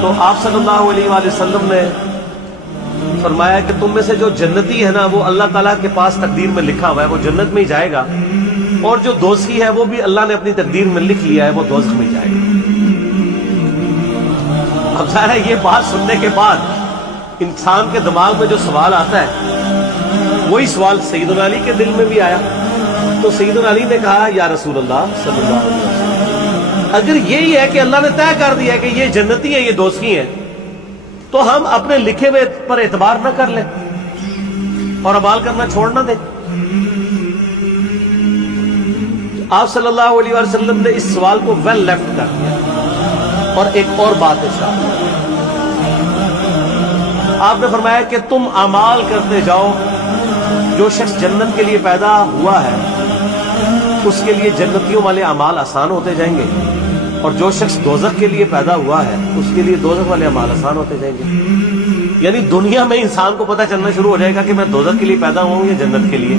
تو آپ صلی اللہ علیہ وآلہ وسلم نے فرمایا کہ تم میں سے جو جنتی ہے نا وہ اللہ تعالیٰ کے پاس تقدیر میں لکھا ہوا ہے، وہ جنت میں ہی جائے گا، اور جو دوزخی ہے وہ بھی اللہ نے اپنی تقدیر میں لکھ لیا ہے، وہ دوزخ میں جائے گا۔ اب ظاہر ہے یہ بات سننے کے بعد انسان کے دماغ میں جو سوال آتا ہے وہی سوال سیدنا علی کے دل میں بھی آیا۔ تو سیدنا علی نے کہا یا رسول اللہ صلی اللہ علیہ وسلم، اگر یہی ہے کہ اللہ نے طے کر دیا کہ یہ جنتی ہیں یہ دوزخی ہیں، تو ہم اپنے لکھے ہوئے پر اعتبار نہ کر لیں اور اعمال کرنا چھوڑ نہ دیں۔ آپ صلی اللہ علیہ وسلم نے اس سوال کو ویل لیفٹ کر دیا اور ایک اور بات ارشاد کی۔ آپ نے فرمایا کہ تم اعمال کرتے جاؤ، جو شخص جنت کے لیے پیدا ہوا ہے اس کے لیے جنتیوں والے اعمال آسان ہوتے جائیں گے، اور جو شخص دوزخ کے لیے پیدا ہوا ہے اس کے لیے دوزخ والے اعمال آسان ہوتے جائیں گے۔ یعنی دنیا میں انسان کو پتہ چلنا شروع ہو جائے گا کہ میں دوزخ کے لیے پیدا ہوا ہوں یا جنت کے لیے۔